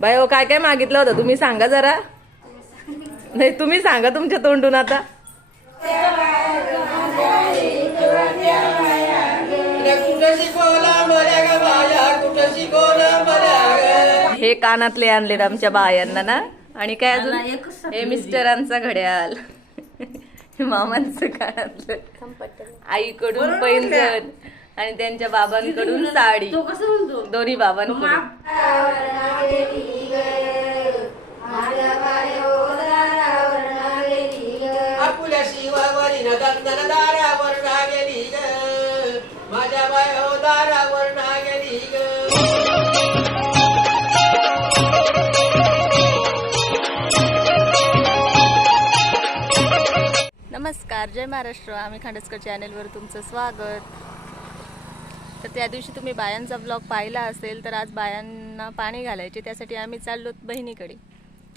Bye हो काय काय मागितलं होतं? तुम्ही सांगा जरा. नाही तुम्ही सांगा तुमच्या तोंडून आता. हे कानातले आणलेत आमच्या बायांना ना. आणि काय अजून? हे मिस्टरांचा घड्याल मामांचं कानातलं. आईकडून पैंजण आणि त्यांच्या बाबांकडून साडी. दोन्ही बाबांकडून. आपुल्या शिवावरी न दंदन दारावर ना गेली ग माझ्या बायो दारावर ना गेली ग नमस्कार जय महाराष्ट्र. आम्ही खांडसकर चॅनेलवर तुमचं स्वागत. तर त्या दिवशी तुम्ही बायांचा ब्लॉग पाहिला असेल तर आज बायांना पाणी घालायचे त्यासाठी आम्ही चाललो बहिणीकडे.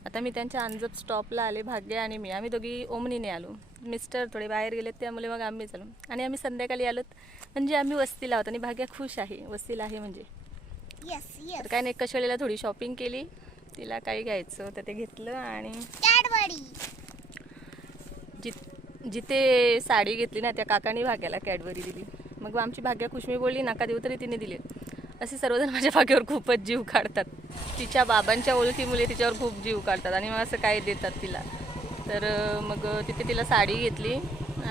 आता मी त्यांच्या अंजप स्टॉपला आले भाग्य आणि मी. आम्ही दोघी ओमनीने आलो. मिस्टर थोडे बाहेर गेलेत त्यामुळे मग आम्ही चालू आणि आम्ही संध्याकाळी आलोत. म्हणजे आम्ही वस्तीला आहोत आणि भाग्य खुश आहे. वस्तीला आहे म्हणजे. येस तर काय नाही कशोलीला थोडी शॉपिंग केली. तिला काही घ्यायचं होतं ते घेतलं आणि कॅडबरी जि जिथे साडी घेतली ना त्या काकानी भाग्याला कॅडबरी दिली. मग आमची भाग्या खुशमी बोलली नका देऊ तरी तिने दिले. असे सर्वजण माझ्या भाग्यावर खूपच जीव काढतात. तिच्या बाबांच्या ओळखी मुले तिच्यावर खूप जीव काढतात आणि मग असं काय देतात तिला. तर मग तिथे तिला साडी घेतली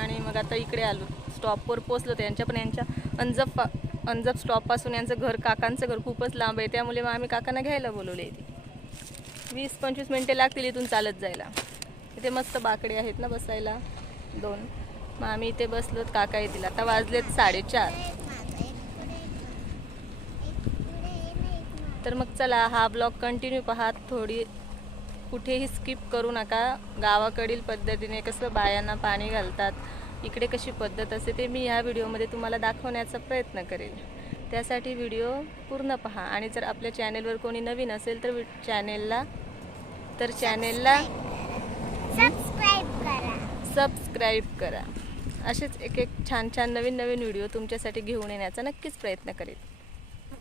आणि मग आता इकडे आलो. स्टॉपवर पोचलो त्यांच्या पण यांच्या अंजप अंजप स्टॉपपासून यांचं घर काकांचं घर खूपच लांब आहे. त्यामुळे मग आम्ही काकांना घ्यायला बोलवले इथे. वीस पंचवीस मिनटे लागतील इथून चालत जायला. इथे मस्त बाकडे आहेत ना बसायला. दोन. मग आम्ही इथे बसलोत काका येतील. आता वाजलेत साडेचार. तर मग चला हा ब्लॉग कंटिन्यू पहा. थोडी कुठेही स्किप करू नका. गावाकडील पद्धतीने कसं बायांना पाणी घालतात इकडे कशी पद्धत असते ते मी ह्या व्हिडिओमध्ये तुम्हाला दाखवण्याचा प्रयत्न करेल. त्यासाठी व्हिडिओ पूर्ण पहा. आणि जर आपल्या चॅनेलवर कोणी नवीन असेल तर चॅनेलला तर चॅनेलला सबस्क्राईब करा. सबस्क्राईब करा. असेच एक एक छान छान नवीन नवीन व्हिडिओ तुमच्यासाठी घेऊन येण्याचा नक्कीच प्रयत्न करेल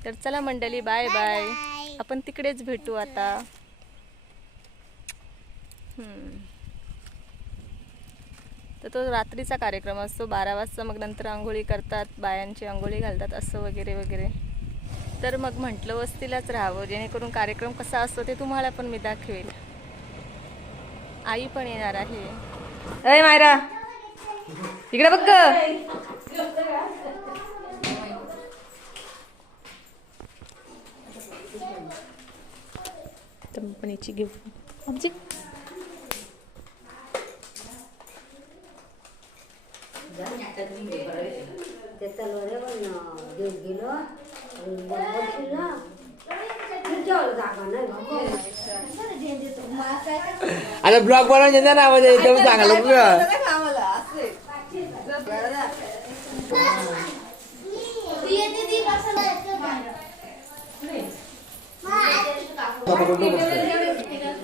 तर चला मंडळी बाय बाय. आपण तिकडेच भेटू आता. तर तो रात्रीचा कार्यक्रम असतो बारा वाजता मग नंतर आंघोळी करतात बायांची आंघोळी घालतात असं वगैरे वगैरे. तर मग म्हटलं वस्तीलाच राहावं जेणेकरून कार्यक्रम कसा असतो ते तुम्हाला पण मी दाखवेल. आई पण येणार आहे. अय मायरा! इकडे बघ ग. कंपनीची गिफ्ट आमची आता ब्लॉग बनवून ना आवाज एकदम चांगला बघ.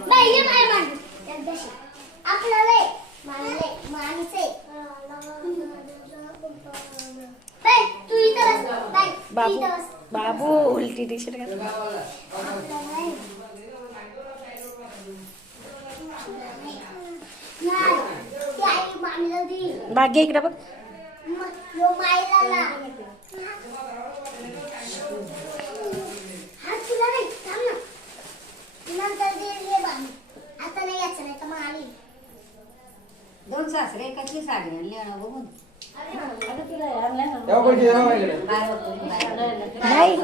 बाई, ये बाई, मान. एकदाशी. आपलं लय. मानलंय. मानसंय. बाई, तू इथं बस. बाई, तू बाबू इथं बस. बाबू उलटी टी शर्ट घाल नाही. ती आई मामीला दे. भाग्य इकडे बघ मग यो माईला ला. हा, तुला नाही. थांब ना. नंतर देईल ये बाई. आता नाही यायचं नाही तर मग आली दोन सासरे कसली साडी आणली आणि बघून. नाही.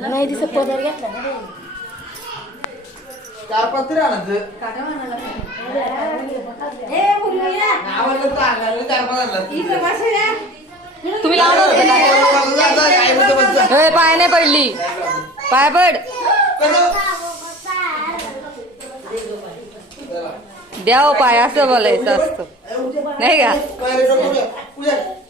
नाही दिसत पदर घेतला चार पाच तरी. आणायचं. चार पाच तुम्ही होतं? काय पाय नाही पडली. पाय पड. कसं? द्या हो पाय असं बोलायचं असतं. नाही का?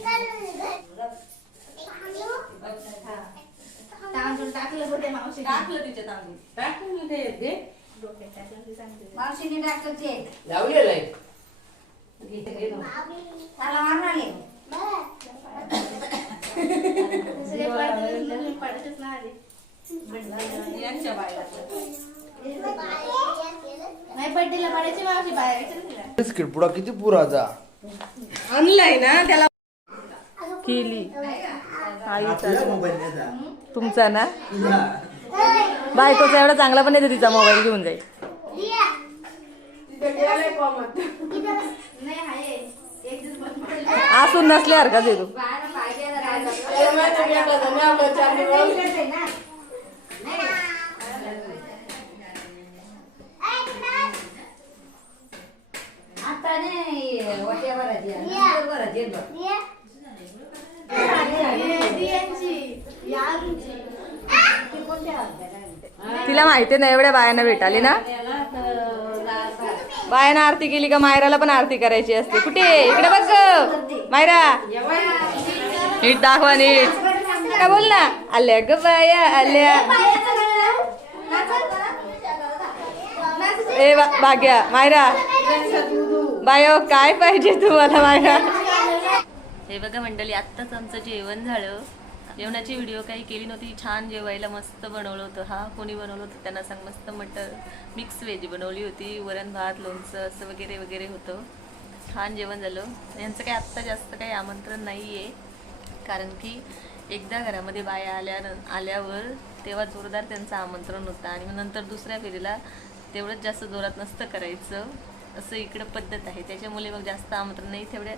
काय रे, पूजा, पूजा, पूजा. टाकलं तिच्यात आम्ही टाकून दे दे मावशीने टाकलं ते लावलेलं आहे त्याला मारून आले यांच्या बायला नाही बड्डेला पडायची मावशी बाहेर बिस्किट पुराचा आणलाय ना त्याला. केली. आईचा तुमचा ना? बायकोचा एवढा चांगला पण येतो तिचा मोबाईल घेऊन जाईल. असून नसले हरकत येतो आता नाही वाट्या भरायची नंतर भरायची बघ. तिला माहिती नाही एवढ्या बायांना भेटाली ना. बायानं आरती केली का मायराला पण आरती करायची असते. कुठे? इकडे बघ ग. मायरा. नीट दाखवा नीट. का बोल ना? आल्या ग बाया आल्या. ए भाग्या मायरा. बायो काय पाहिजे तुम्हाला माझ्या हे बघा मंडळी आत्ताच आमचं जेवण झालं. जेवणाची व्हिडिओ काही केली नव्हती. छान जेवायला मस्त बनवलं होतं. हा कोणी बनवलं होतं त्यांना सांग. मस्त मटर मिक्स व्हेज बनवली होती. वरण भात लोणचं असं वगैरे वगैरे होतं. छान जेवण झालं. यांचं काही आत्ता जास्त काही आमंत्रण नाही आहे कारण की एकदा घरामध्ये बाया आल्या आल्यावर तेव्हा जोरदार त्यांचं आमंत्रण होतं. आणि मग नंतर दुसऱ्या फेरीला तेवढंच जास्त जोरात नसतं करायचं. असं इकडं पद्धत आहे. त्याच्यामुळे मग जास्त आमंत्रण नाही. तेवढ्या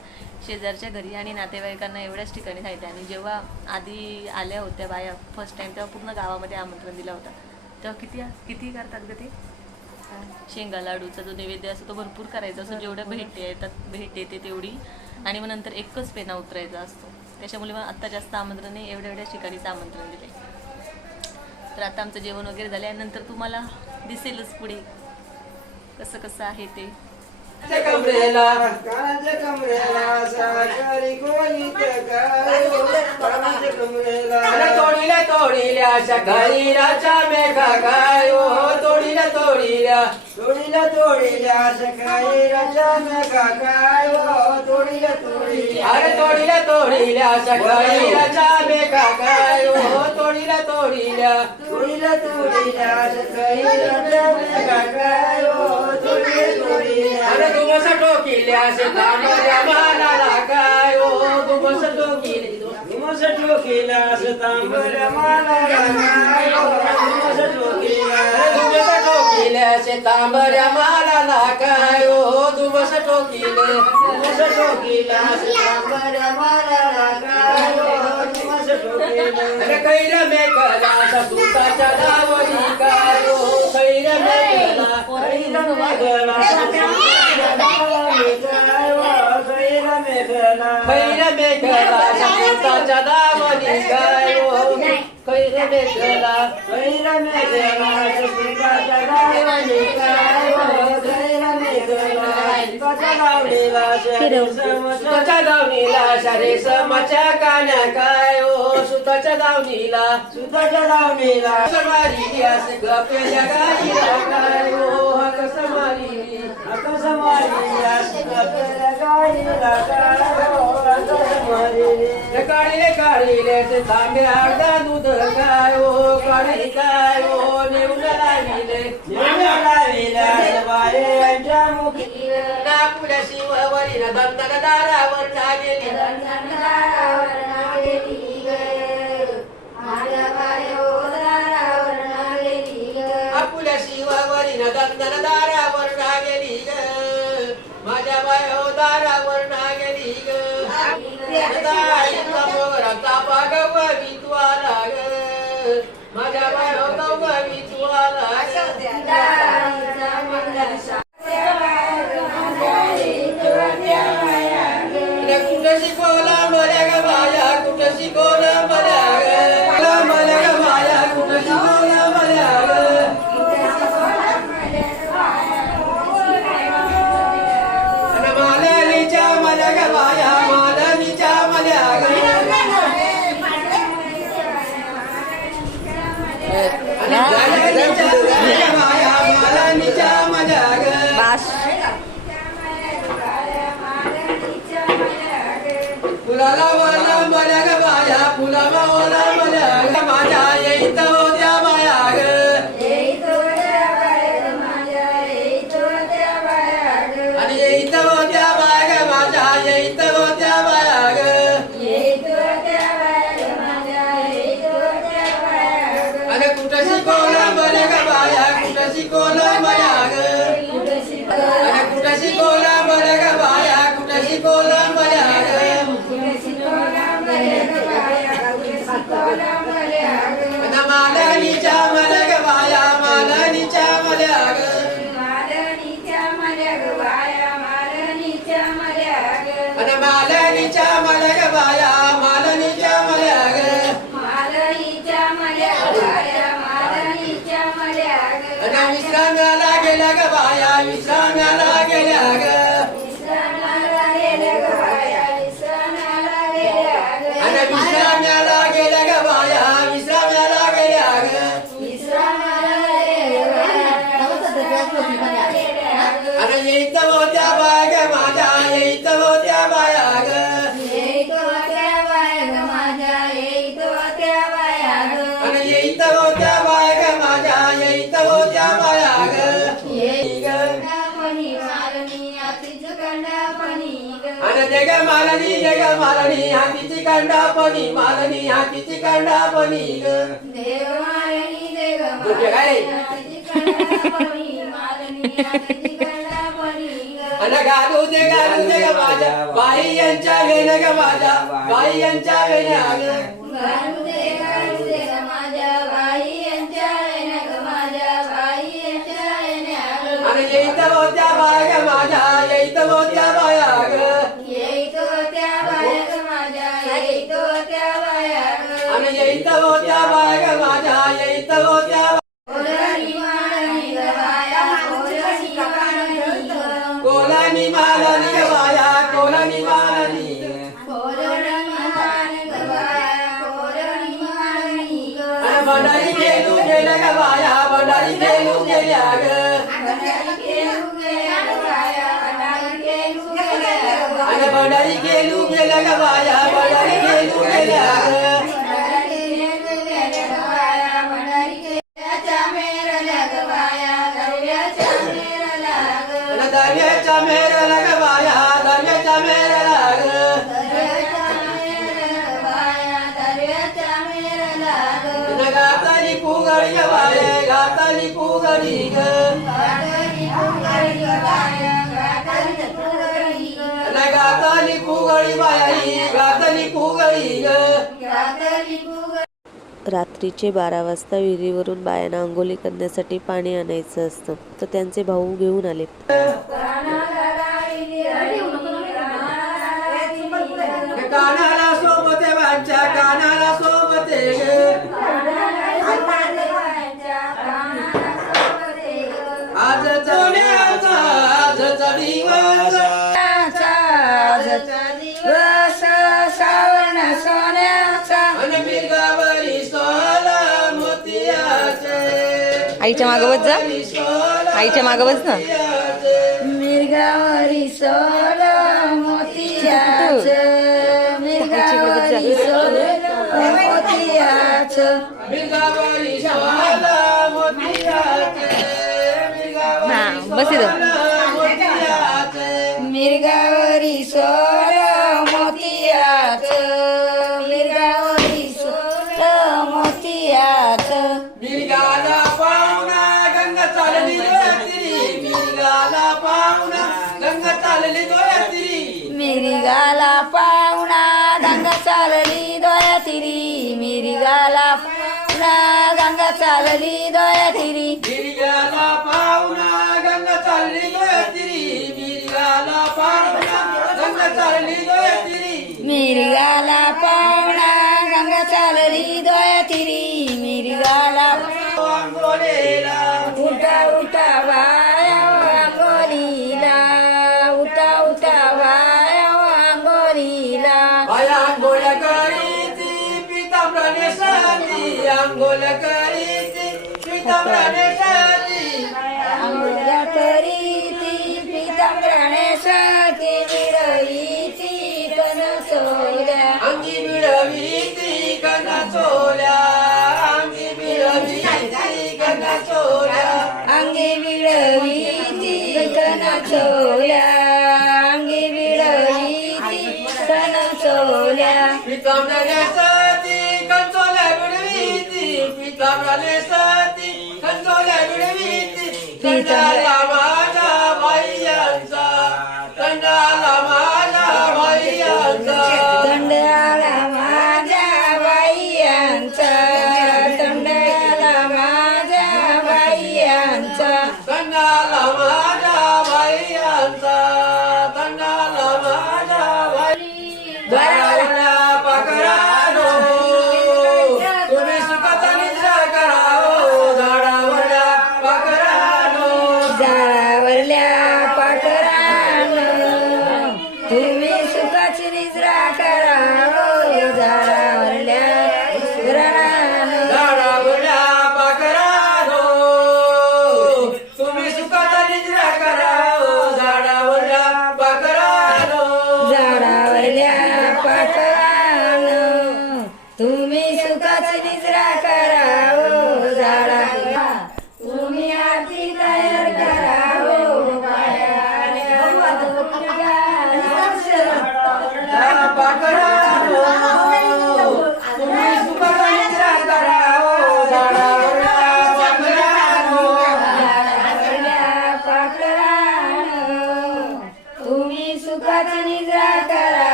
शेजारच्या घरी आणि नातेवाईकांना एवढ्याच ठिकाणी सांगितलं आणि जेव्हा आधी आल्या होत्या बाया फर्स्ट टाइम तेव्हा पूर्ण गावामध्ये आमंत्रण दिला होता. तेव्हा किती किती करतात ग ते? शेंगा लाडूचा जो नैवेद्य असतो तो भरपूर करायचा असतो. जेवढ्या भेट येतात भेट येते तेवढी. आणि मग नंतर एकच पेना उतरायचा असतो. त्याच्यामुळे मग आत्ता जास्त आमंत्रण नाही. एवढ्या एवढ्या ठिकाणीचं आमंत्रण दिले तर आता आमचं जेवण वगैरे झालं आणि नंतर तुम्हाला दिसेलच पुढे. कसं कसं आहे ते? त्या कमरेला तोडील्या तोडील्या सकाळी राजा मेघा काय? ओ तोडील्या तोडील्या तोडीला तोडील्या सकाळी राजा मेघा काय? हो तोडीला तोडील्या अरे तोडील्या तोडील्या सकाळी राजा मेघा काय? ओ तोडील्या तोडील्या तोडीला तोडील्या सकाळी राजा मेघा काय? हो तोडीला तोडील्या अरे दुमस टोकिल्या तांबऱ्या मानाला काय ओ दुमस टोकिले हिमस टोकीला तांबऱ्या माला काय हो? हिमस टोकीला अरे दुमस टोकिल्या तांबऱ्या मानाला काय ओ दुमस टोकिले हिमस टोकीला तांबऱ्या माला काय हो? हिमस टोकीला अरे कैर मेघला सुताच्या दावणी काय ओ कैर कैर मेघला सुताच्या दावणी काय ओ कैर मेघला सुताच्या दावणीला शरे समाच्या कान्या काय ओ सुताच्या दावणीला समारी असं गपेल्या गाईला काय ओ हक समारी काढिले काढिले ते तांबे अर्धा दूध काय ओ काढी काय ओ नेऊन लाविले नागपुऱ्या शिववरी न दंदन दारावर गेली तापा गवी तू आला ग माझ्या बायो गवी तू alaba. मालनी हातीची कांडापणी मालनी हातीची कांडापणी ग. तुझे काय आणि गाडू दे गाडू दे ग माझ्या बाई यांच्या ग माझ्या बाई यांच्या ग. बाया ग माझ्या येईत होत्या बाया ग आणि येईत होत्या बाया ग. माझ्या येईत होत्या कोलानी मालानी ग बाया कोलानी मालानी भंडारी गेलू गेल्या गवाया बाया भंडारी गेलू गेल्या ग आणि भंडारी गेलू गेल्या गवाया बाया भंडारी गेलू गेल्या ग ग गाताली बाई गाताली ग. रात्रीचे बारा वाजता विहिरीवरून बायांना आंघोळी करण्यासाठी पाणी आणायचं असतं. तर त्यांचे भाऊ घेऊन आले. कानाला सोबते कानाला सोबते ग आज चढण्याचा आजचा दिवस आणि मिरगावरी सोला मोतियाचे आईच्या मागवत जा. आईच्या मागवच ना. मिरगावरी सोल मोतियाच. मिरगावरी सोल मोतियाच. मिरगावरी सोला बस इथं. मिरगावरी सोल मोतियाच मिरगावरी सोल मोतियाच मिरगाला पाहुणा गंगा चालली दोयातिरी मिरगाला पाहुणा गंगा चालली दोयातिरी मिरिगाला पाहुणा गंगा चालली दोया तिरी मिरिगाला पाहुणा गंगा चालली दोया मिरगाला पाहुणा गंगा चालली दोया मिळवीती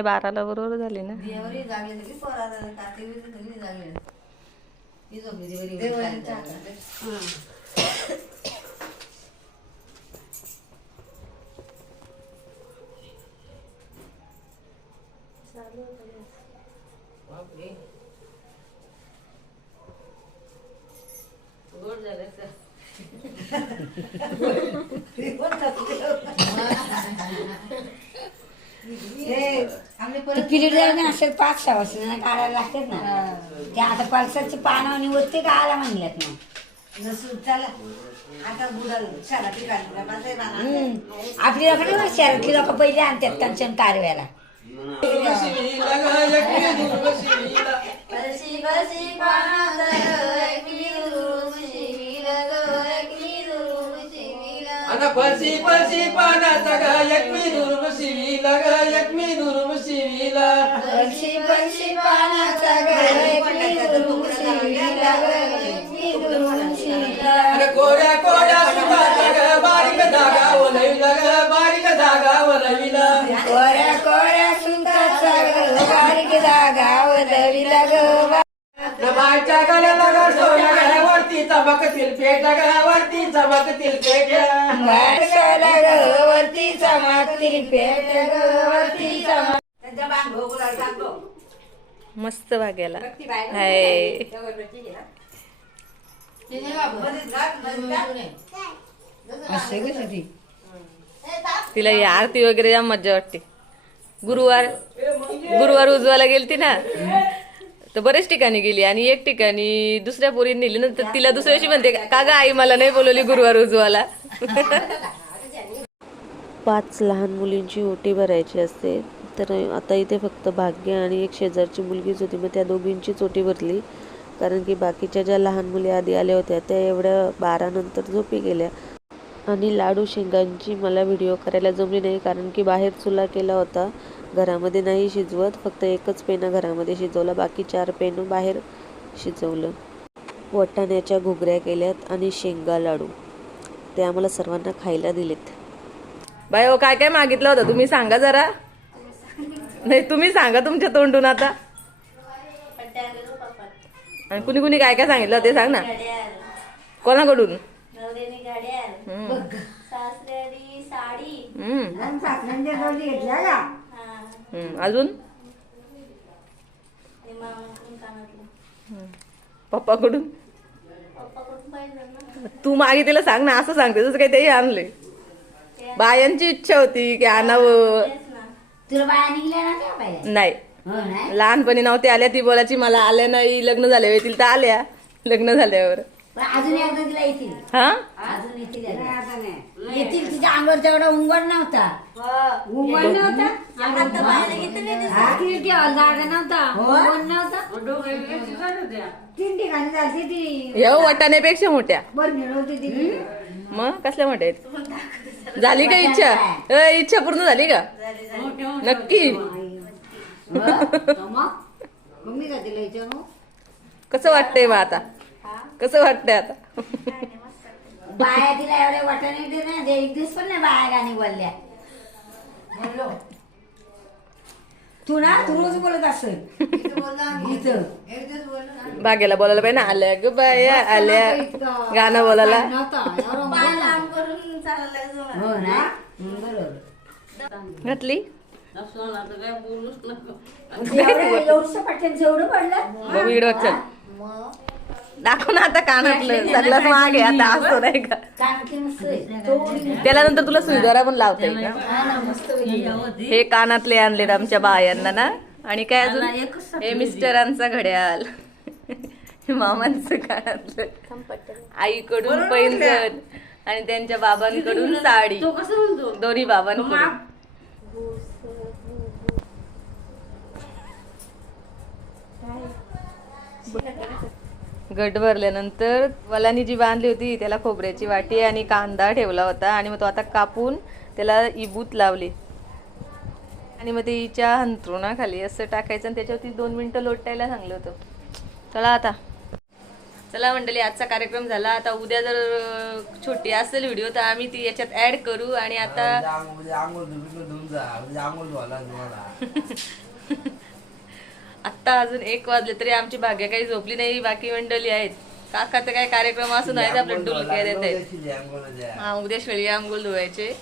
नाही बाराला बरोबर झाली ना. देवरी ही ते पिरियड जाऊन असेल पाच सहा वाजता ना काढायला लागतात ना ते आता पल्सरची पानं आणि वरती का आला म्हणल्यात मग हम्म. आपली लोक नाही शहरातली लोक पहिले आणतात कंचन कारव्याला दुर्वशीला ग एकटी दुर्वशीला. अन फरशी फरशी पानाचा ग पानाचा घर एकली दुरुशीला ग. अरे कोड्या कोड्या सुखाचा ग बारीक धागा ओलविला ग बारीक धागा ओलविला कोऱ्या कोऱ्या सुंकाचा ग बारीक जागा वदविला ग नमाच्या गळ्याला ग सोन्या गळ्यावरती चमकतील पेट ग वरती चमकतील पेट वारसाला ग वरती चमकतील पेट ग वरती चमक मस्त भाग्याला हाय. तिला ही आरती वगैरे जाम मज्जा वाटते. गुरुवार गुरुवार उजवायला गेलती ना. तर बरेच ठिकाणी गेली आणि एक ठिकाणी दुसऱ्या पोरीने नेली. नंतर तिला दुसऱ्या दिवशी म्हणते का ग आई मला नाही बोलवली गुरुवार उजवाला. पाच लहान मुलींची ओटी भरायची असते. तर आता इथे फक्त भाग्य आणि एक शेजारची मुलगीच होती. मग त्या दोघींचीच ओटी भरली. कारण की बाकीच्या ज्या लहान मुली आधी आल्या होत्या त्या एवढ्या बारानंतर झोपी गेल्या. आणि लाडू शेंगांची मला व्हिडिओ करायला जमली नाही कारण की बाहेर चुला केला होता. घरामध्ये नाही शिजवत फक्त एकच पेनं घरामध्ये शिजवला बाकी चार पेनं बाहेर शिजवलं. वटाण्याच्या घुगऱ्या केल्यात आणि शेंगा लाडू. ते आम्हाला सर्वांना खायला दिलेत. बाय हो काय काय मागितलं होतं? तुम्ही सांगा जरा. नाही तुम्ही सांगा तुमच्या तोंडून आता. आणि कुणी कुणी काय काय सांगितलं ते सांग ना. कोणाकडून? साडी. अजून? पप्पाकडून? तू मागे तिला सांग ना असं सांगते तसं काही तेही आणले. बायांची इच्छा होती की आणावं. तुला नाही. हो नाही? लहानपणी नव्हते आल्या ती बोलायची मला आल्या नाही लग्न झाले येतील तर आल्या. लग्न झाल्यावर. अजून एकदा तिला येतील. हा? अजून येतील एकदा. येतील तिच्या अंगावर तेवढा उंगड नव्हता. उंगड नव्हता? आता पाहायला घेतलं नाही दिसत. हा, ती ठेवायला जागा नव्हता. नव्हता. तीन ठिकाणी जाते ती. येऊ वाटाण्यापेक्षा मोठ्या. बरं नव्हती ती मग कसल्या मोठ्या आहेत? झाली का इच्छा? अ, इच्छा पूर्ण झाली का? नक्की. मग मम्मी का तिला विचारू? कसं वाटतंय मग आता? कसं वाटतंय आता? बाया तिला एवढे वाटाणे दे ना एक दिवस पण नाही बाया गाणी बोलल्या. बोललो. तू ना तू रोज बोलत असेल. इथं. भाग्याला बोलायला पाहिजे ना आल्या ग बाया आल्या. गाणं बोलायला. नव्हता एवढं पाय बोलला. लांब करून चालायला जोरात. हो ना? हं, बरोबर. घातली? एवढं एवढं पडलं. व्हिडिओ चल दाखव ना आता कानातलं सगळ्यात मागे आता असतो नाही का? आहे. त्याला नंतर तुला सुईद्वारा पण लावता येईल हा कानातले आणलेत आमच्या बायांना ना. आणि काय अजून? हे मिस्टरांचा घड्याल मामांचं कानातलं. आईकडून पैंजण आणि त्यांच्या बाबांकडून साडी. दोन्ही बाबांकडून. गट भरल्यानंतर वलानी जी बांधली होती त्याला खोबऱ्याची वाटी आणि कांदा ठेवला होता आणि मग तो आता कापून त्याला इबूत लावली. आणि मग ते हिच्या अंथरुणाखाली असं टाकायचं आणि त्याच्यावरती दोन मिनिटं लोटायला सांगलं होतं. चला आता. चला मंडळी आजचा कार्यक्रम झाला. आता उद्या जर छोटी असेल व्हिडिओ तर आम्ही ती याच्यात ऍड करू आणि आता आत्ता अजून एक वाजले तरी आमची भाग्य काही झोपली नाही बाकी मंडळी आहेत. काकाचं काय कार्यक्रम असून आहेत आपलं देत आहेत आंघोळ द्या. हा उद्या शेळी आंघोळ धुवायचे.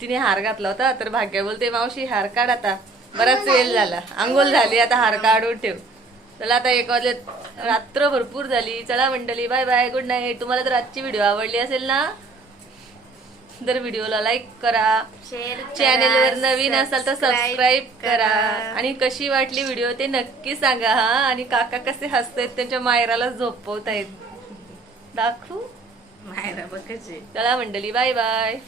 तिने हार घातला होता तर भाग्य बोलते मावशी हार काढ आता. बराच वेळ झाला. आंघोळ झाली आता हार काढून ठेव. चला आता एक वाजले रात्र भरपूर झाली. चला मंडळी बाय बाय गुड नाईट. तुम्हाला जर आजची व्हिडिओ आवडली असेल ना? तर व्हिडिओला लाईक करा चॅनेलवर नवीन असाल तर सबस्क्राईब करा. आणि कशी वाटली व्हिडिओ ते नक्की सांगा हा. आणि काका कसे हसतायत त्यांच्या मायराला झोपवतायत. दाखवू? चला मंडळी बाय बाय